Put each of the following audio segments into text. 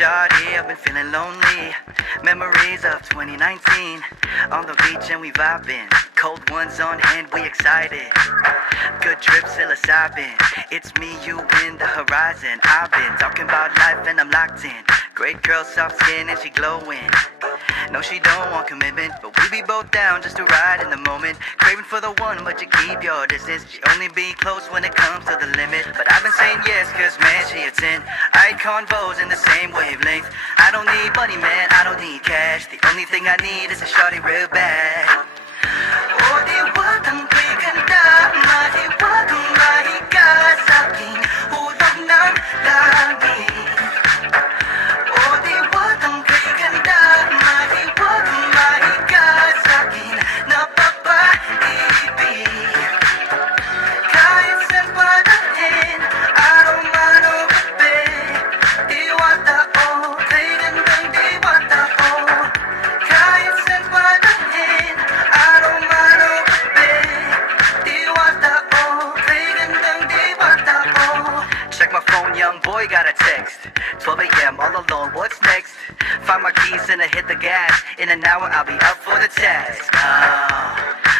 shawty, I've been feeling lonely. Memories of 2019. On the beach and we vibing. Cold ones on hand, we excited. Good trip, psilocybin. It's me, you, in the horizon. I've been talking about life and I'm locked in. Great girl, soft skin and she glowing. No, she don't want commitment, but we be both down just to ride in the moment. Craving for the one, but you keep your distance. She only be close when it comes to the limit. But I've been saying yes, cause man, she a 10. I convos in the same wavelength. I don't need money, man, I don't need cash. The only thing I need is a shawty real bad. 어디 왔던 그간다 말이 와도 나이가 섞인 호덕난 나기 어디 왔던 그간다 말이 와도 나이가 섞인 나빠빠 입이 가인 sent by the hand I don't mind over bed 이 왔다 오 되는 등 왔다 오 가인 sent by the hand I don't mind over bed 이 왔다 오 되는 등 왔다 오 Check my phone, young boy got a text 12 a.m. all alone, what's next? Find my keys and I hit the gas. In an hour I'll be up for the task.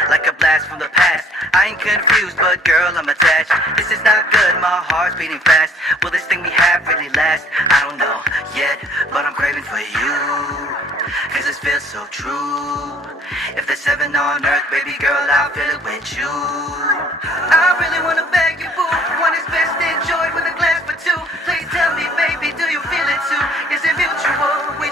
Like a blast from the past. I ain't confused, but girl, I'm attached. This is not good, my heart's beating fast. Will this thing we have really last? I don't know yet, but I'm craving for you. Cause this feels so true. If there's heaven on earth, baby girl, I'll feel it with you. I really wanna beg you, boo. One is best enjoyed with a glass for two. Please tell me, baby, do you feel it too? Is it mutual?